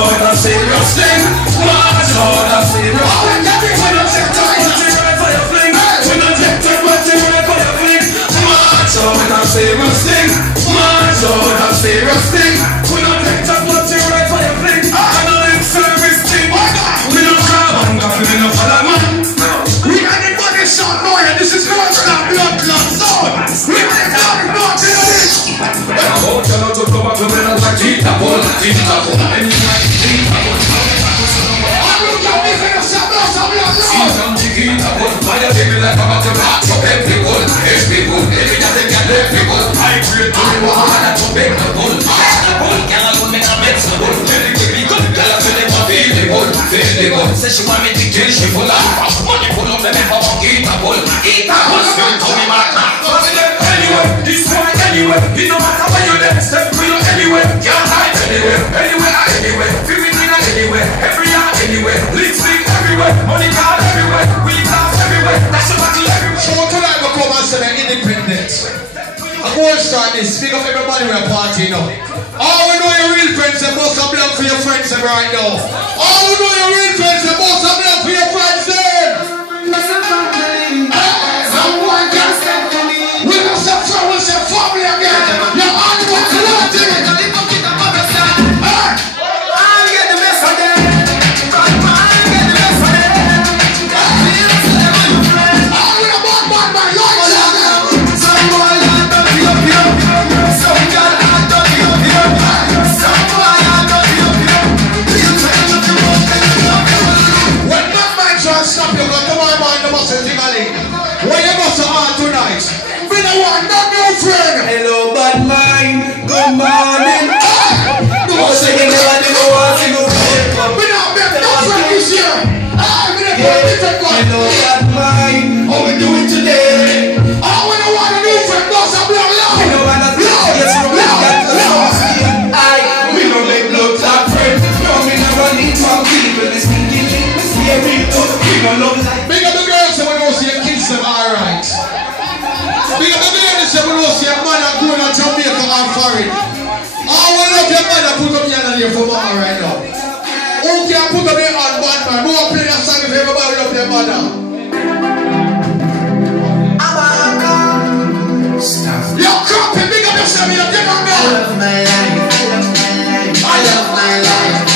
out a serious thing. March out a serious thing. We don't take time to ride for your fling. We don't take time to ride for your fling. March out a serious thing. March out a serious thing. We don't take time to ride for your fling. I know lip service thing. We don't grab and go for no follow man. We got the body shot boy, and this is Goldstar blood zone. We got the body blood to this. I'm out to go back to the like Tita Bull. Say she want me to kill, she full of money, pull up the neck of a guitar bull. Anyway, this one anyway, it no matter where you let step for you anyway. Can't hide anywhere, anywhere, feeling anywhere, every year anywhere, lipstick everywhere, money card everywhere, we class everywhere, that's a battle everywhere. So tonight we come and say independence. I'm going to start this, speak up everybody we're partying now. All we know your real friends and most of them for your friends right now. All we know your real friends and most of them for your friends then. Someone can step to me. We don't step to us and family again. You're on what you want to do. I'll get the best of them. I'll get the best of them. All we know about my life. Someone got to be up here. Someone got to be up here. When that man tries to stop you, go to my mind, the muscle thing I need. When you must on tonight, we don't want no new friend. Hello, bad mind, good morning. No second, never did no one single friend. We don't have no friend this year. We don't have a different one. Hello, bad mind, how we doing today? Oh, we don't want a new friend, boss, I'm not loud. We don't want a we don't make no top friends. No, we never need some people. This thinking link, this here we don't love life. Big up the girls so we don't see a kiss them alright. Big up the ladies so we don't see a man that going on Jamaica and foreign. Oh, we love your man that put up your hand here for mama right now. Who can put up your hand, bad man? Who will play that song if everybody love their mother? Stop. Yo, crappy, big up yourself, you get on there. I love my life. I love my life.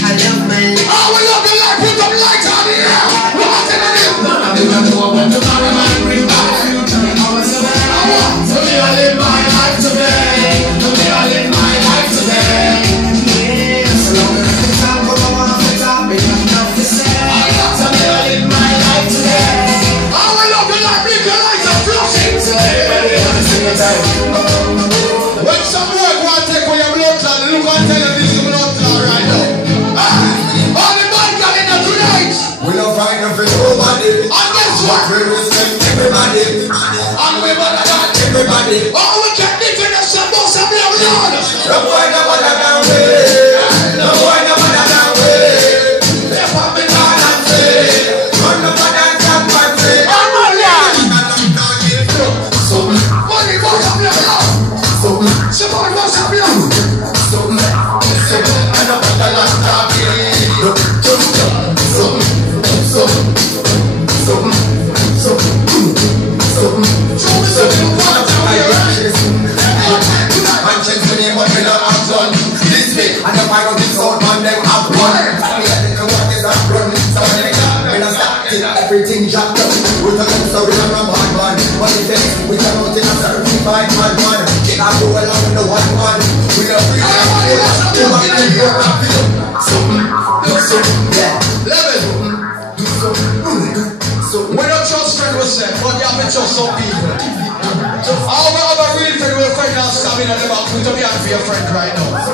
I love my life. Oh, we love your life. Put up lights on the air. What's in it? None of them know when the man bring back the future. I want to be, I live my life today. To me, I live my life today. So long as the time for the one on the top, we have nothing to say. To me, I live my life today. Oh, we love your life. Live your life and flush it. When some work want to take on your blood clot, look and tell you this is blood clot right now. All the man got in there tonight. We don't find them for nobody. And guess what? We respect everybody. And we better than everybody. Oh, we can defend us some more, some blood. No boy never done way. No boy never done way. Left up in God and say, run up and dance up and say, oh my God. Money must have your love. Somebody must have your love. I know what the last time and the final this old man them have won. I think what is that run? So when I started everything jacked up. With a gun so we don't have hard one. What is this? We come out in a certified bad one. Can I go along with the one? We are free. We don't trust friends we say, but you have to trust some people. Our real friend will find out stabbing on the back. Put up your hand for your friend right now.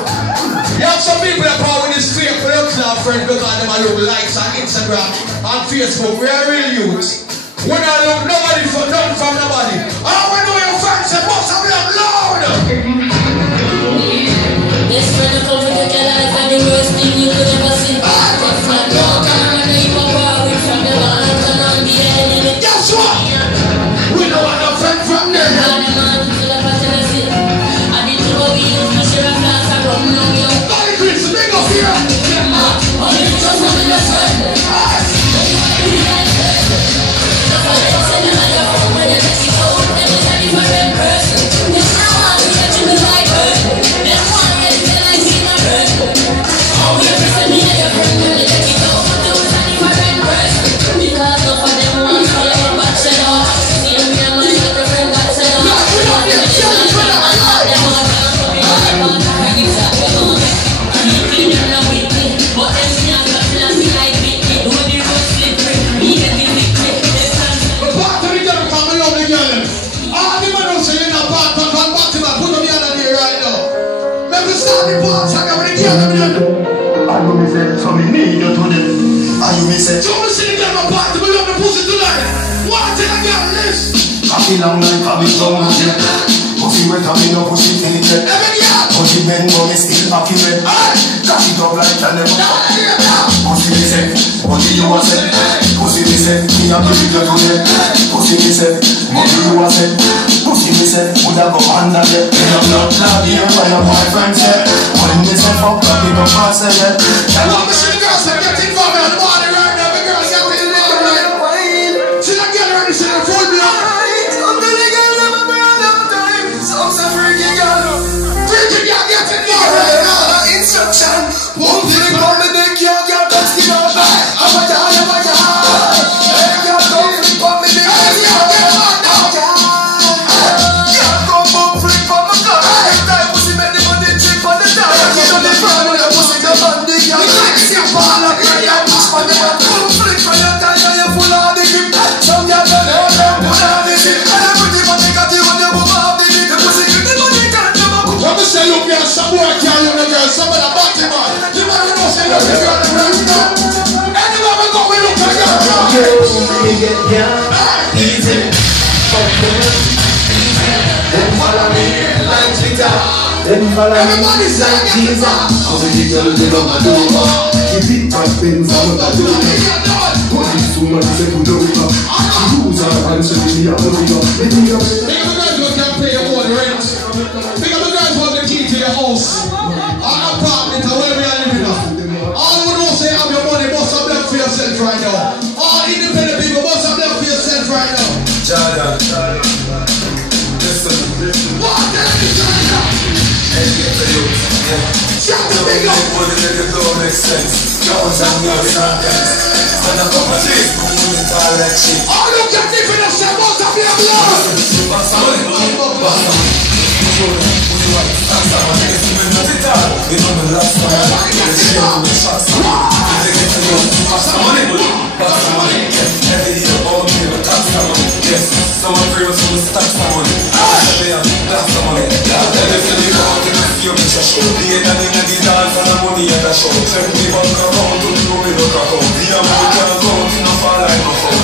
You have some people that power with this fake production friend because them are look likes on Instagram and Facebook. We are real youths. We don't look nobody for none from nobody. Oh, we know your friends and most of them loud. This friend will come with your life and the worst thing you could ever see. Take my dog and leave a war with from the land and on the enemy. Guess what? We don't want no friend from them. I didn't know we use my share of glass and rum. Body Chris, big up here. Long like a big tongue jet. Pussy wet and me no pussy till it jet. Pussy bend but me still accurate. Cash it up like I never. Pussy me say, pussy you a say. Pussy me say, me a pussy you today. Pussy me say, pussy you a say. Pussy me say, woulda go under it. Me a blood clot here when your boyfriend say. When me say fuck up, me no pass it yet. I want me see the girls that get involved in the morning right now. The girls get involved right. See that girl ready, see the fool me up. Instruction, one thing on the neck, you got to see your back. I'm a dog, I'm a dog. You got to flip on me, you got to come flip on my car. I pussy make the money trip on the top. You don't live on the pussy, the bandit. You can't see a ball of bread and push on the back. Come flip on your tire, you're full of the grip. Some girls don't know them, put on the zip. And everything when they got you on the bum of the dip. The pussy grip, the money can't never go. Let me say, look here, some boy can't look the girl, some of the bottom man. You never know, say, look, you got the right now. Anywhere we go, we look like a girl. We get down, easy. Fuck them, easy. Then follow me like Twitter. Then follow me like Jesus. How many girls you love my door? Keep it back, things I'm about to do. What is so much they could do it up? Use our hands to be out of the door. Think of the guys who can pay your own rent. Think of the guys who have the key to your house. Our apartment or where we are living at. All who don't say have your money, must have them for yourself right now. All independent people must have them for yourself right now. Jordan, listen. What the hell is going on? Hey, get the youth, yeah. Shut the big up. Money make it don't make sense. Jones and yours and ends. And I come at least, who wouldn't all that shit. All you can live in yourself, must have your blood. What's the money? What's the money? We know the last one. Let's share with shots. They get to know what's the money. What's the money? Every year, all me, but that's the money. Yes, someone free was supposed to tax the money. That's the money. Everything you want to see your picture show. The end of the dance and the money at the show. Check me bank account, don't know me look account. The amount can account, you know, fall like my phone.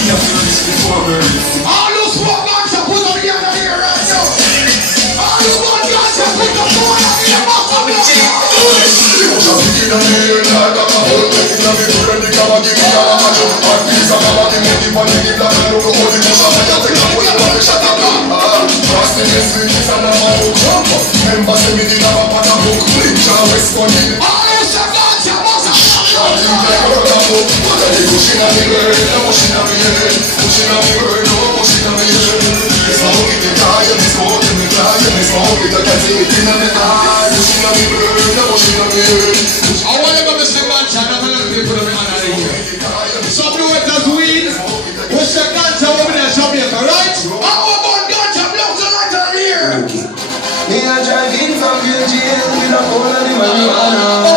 He has to this before we reach. All those small guys are put on the other here right now. All those small guys are put on the other here. Some know it as weed. What's the ganja over there, Jamaica, right? How about ganja blocks are right on here? Me a driving from your jail with a phone and the marijuana.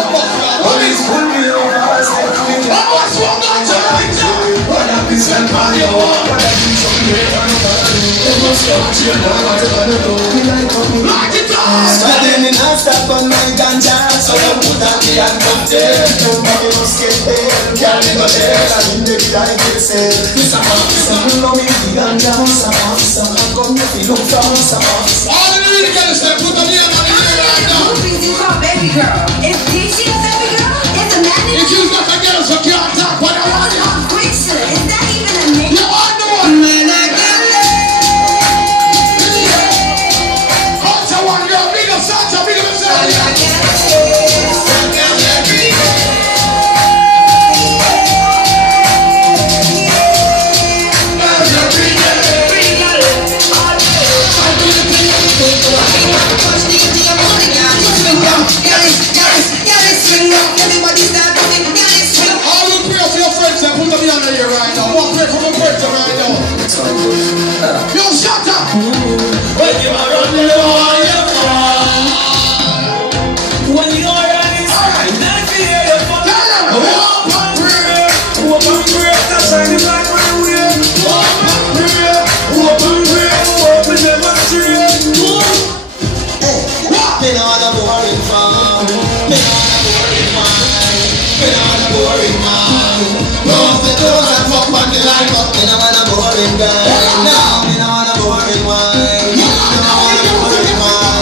Police pull me over and say to me, how much one ganja right now? What happens when marijuana? What happens when marijuana? They must stop you now, whatever they do. We like coming. Like it down. Smiling in a stop on my ganja. So you put on the hand from there. Nobody must get there. Can't go there. And in the like they say. Some officer, you know me, the ganja. Some officer, I come to look for some officer. All the really get is they put on the hand on the ear right now. Who thinks you call baby girl? If she a baby girl, it's a man. If you got to get us, you can't talk what I want you. Question, is that even a name? You are the one. Man, I get it. Culture one girl, big up Santa, big up Santa. I get it. shining like my way. Open never straight. Me no wanna boring man. Me no wanna boring man. Close the doors and fuck on the light up. Me no wanna boring guy. No, me no wanna boring man. Me no wanna boring man.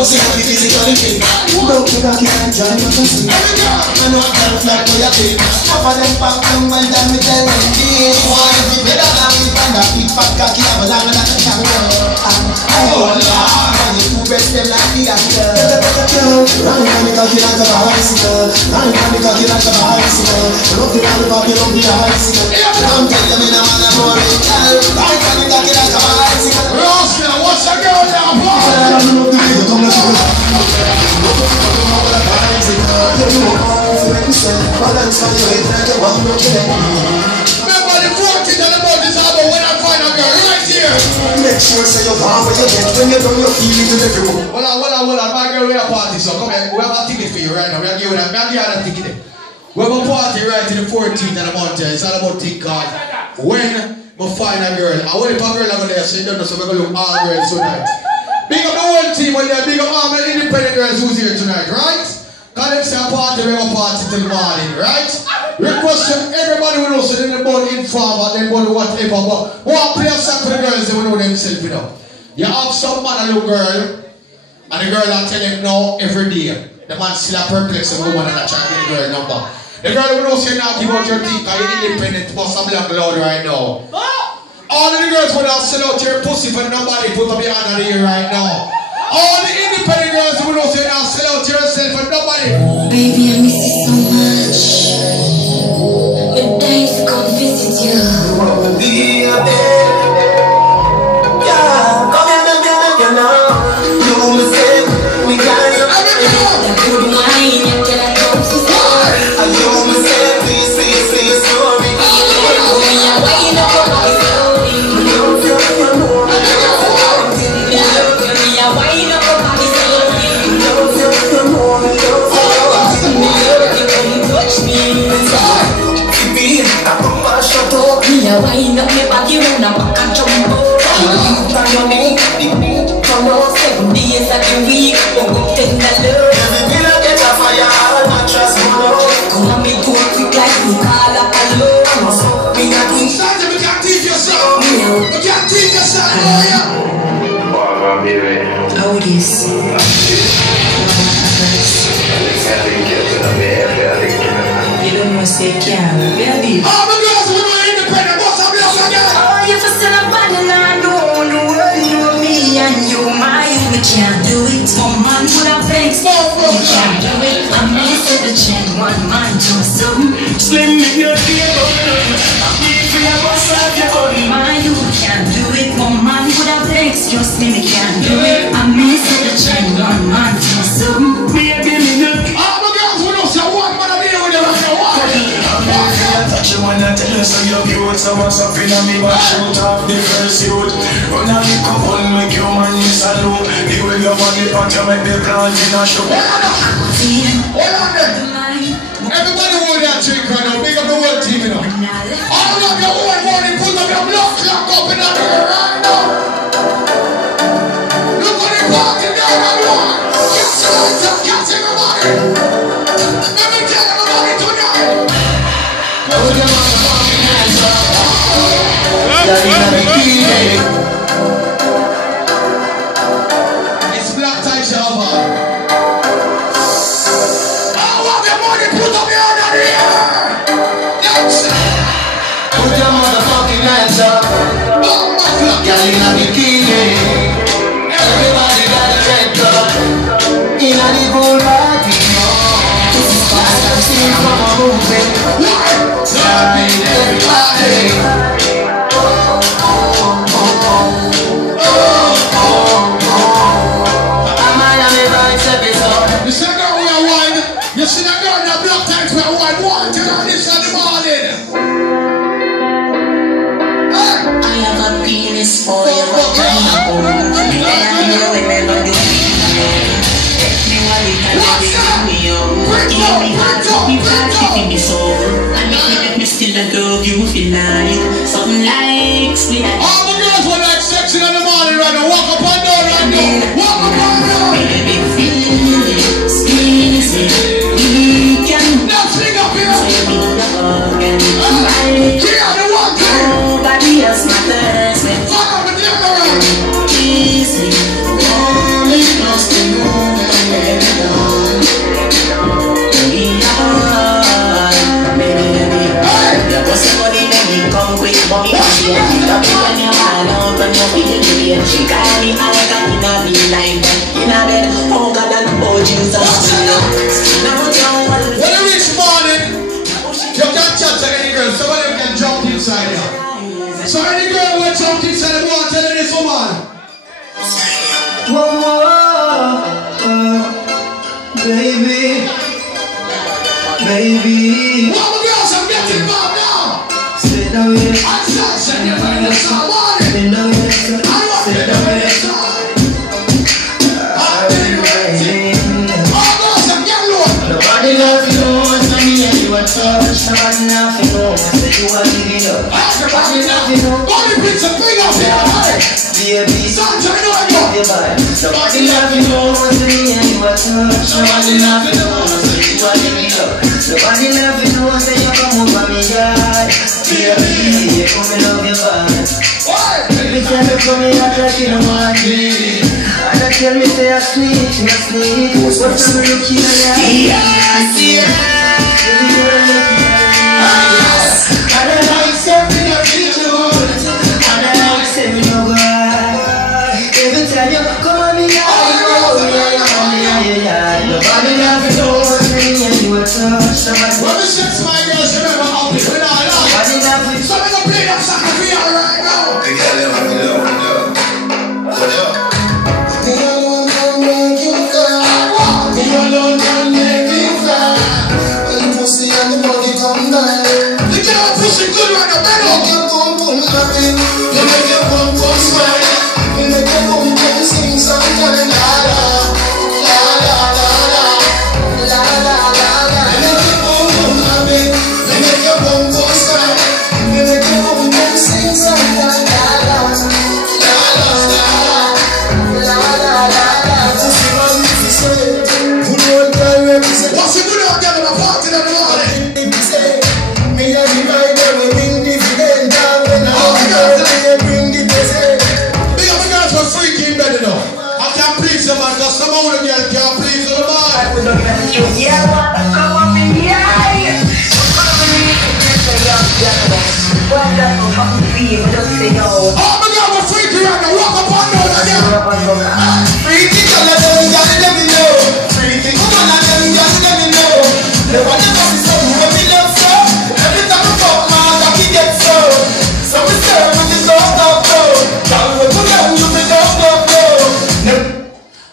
Pussy happy physically fit. Don't you got your hands on your pussy. I know I'm gonna flat for your feet. Half of them pop them when them with them indeed. Why is it better than we find a big fat cocky have a long and a kangaroo? Oh Lord, when you two breast them like the actor. Run on the cocky like a bicycle. Run on the cocky like a bicycle. Love the one pop, you love the bicycle. Don't tell them in a man a boring girl. Run on the cocky like a bicycle. Ross, now what's a girl now, boy? Remember the 14th of the month is about when I find a girl right here. Make sure say your power when you get when you done your feeling to everyone. Hold on, my girl, we have a party, so come here. We have a ticket for you right now. We are giving that ticket. We have a party right to the 14th of the month. It's all about ticket card. When we find a girl, I want if a girl over there, so you don't know, so we're going to look all girls tonight. Big up the whole team when they're big up all the independent girls who's here tonight, right? Cause them say a party, we have a party till morning, right? Request to everybody who knows so then they both inform or they both whatever, but one play a song for the girls they will know themselves, you know. You have some man a little girl, and the girl will tell him no every day. The man still a perplex of the woman and a try to get the girl number. The girl who knows you now give out your teeth, cause you're independent, bust a black loud right now. All of the girls will now sell out your pussy for nobody put up your hand on here right now. All the independent girls will now say now sell out yourself for nobody. Baby, I miss you so much. Been days to come visit you. Be a baby. Yeah, come here, you know. You mistake, we got you. That good wine, you tell I come to sorry. You mistake, please, sorry. Yeah, wine up on my story. Yeah, wine up on my story. Touch me. Yeah, wine up me body when I'm back and jump up. From your neck, from your 7 days of the week, go tender love. Everything I get a fire, not trust me. Come on me do it quick like you call up a love. Me a think Sometimes we can't teach yourself. We can't teach yourself, boy. how this. You don't know say can't baby. All the girls who know independent, what's up, yours again? Oh, you for still a bad and I know the world know me and you my. We can't do it. One man would have thanks. We can't do it. I may say the chain. One man to some. Slim in your table. I'm for your boss of your body. My, you can't do it. One man would have thanks. Just me, we can't do it. I may say the chain. One man to some. Baby, me look. All the girls who know say one man of the year with you right now, what? I touch you when I tell you so you're cute. So what's up in me, but shoot off the first youth. Run a lick up on make your man you salute. The way your body out, you make the plant in a show. Hold on there. Everybody hold that drink right now. Big up the whole team, you know. All of your whole morning, put up your blood clock up in the air right now. Look at the party down and one. Get some lights up, catch everybody. Let me tell everybody tonight. Put your motherfucking hands up. It's black tie shower. All of your money, put up your hand in the air. Yes. Put your motherfucking hands up. Oh, my God. Girl in a bikini. Everybody got a red cup. In a the pool party. This is what I've seen from a movie. Slapping everybody. I'm Miami Vice episode. You see that girl we are wine? You see that girl in the black tights we are wine? One to the this in the morning. I have a penis for you. I know it never do. Still a dog you feel like. Something like sweet. All the girls were like sexy in the morning right now. Walk up and down right now. Walk up and down. Baby, feel it, squeeze it. We can. Now sing up here. Baby, dog and yeah, the one thing. nobody else matters. Follow the other one. Easy, only close to you. Come quick, mommy, she a pick up when you fall out when you feel the pain. She call me out and in a big line, in a bed. Oh God, and oh Jesus. When you reach morning, you can chat to any girl. Some of them can jump inside here. So any girl who jump inside the wall, tell her this woman. Baby, baby. All the girls are getting mad now. Sit down here. I said you're going to start morning. Sit down here. Sit down here. All girls are getting low. Nobody love you more than me and you are touched. Nobody love you more than you are giving up. Everybody love you more. Body brings a thing up here. Baby, Sunshine on you. nobody love you more than me and you are touched. Nobody love you more than you are giving up. Nobody love you more than you come over me, God. Baby, come and love you back. Every time you come in, I like you don't want me. And I tell me say you're sweet, you're sweet. But I'm looking at you. Yes, yes. And I like something you feel good. And I like something you good. Every time you come on me, nobody love you more than me and you are touched. When we sex my girls, remember how we put our life. Nobody love you. So we gonna play that song for you right now. The girl them have me love. Me alone can make you cry. Me alone can make you cry. When the pussy and the body come down, The girl pussy good right now, man. make your boom boom happy. You make your boom boom smile. You make your boom boom sing sometime. La la la la la la la la la la. You make your boom boom happy. You make your boom boom smile. You make your boom boom sing sometime. La la la la la la la la. Pussy man, if you say, good old girl represent. What's the good out there in the party in the morning? Me and the rider we bring the dividend down. When I bring the present. Big up the girls for freaking better now. I can't please them man, cause some of the girls can't please the man. Yeah, what? Come on, me, yeah. What that for fucking feel? Just say no. All the girls for freaking right now, walk up and down again. Freaky girl, let me know. Freaky woman, let me know. The one that was so when we love so. Every time we fuck, man, that we get so. So we serve with the love, girl, we put them to the love.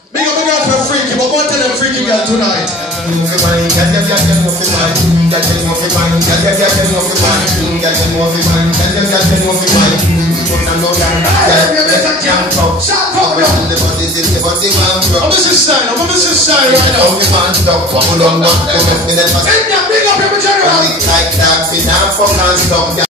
Big up the girls for freaky, but go tell them freaky girl tonight. Move your mind, get move your mind, get move your mind, get move your mind, get move your mind, get move your mind. Put them down, jump up, the body is the body, man. I'm Mrs. Stein right now. How you man stop, come on, don't me never.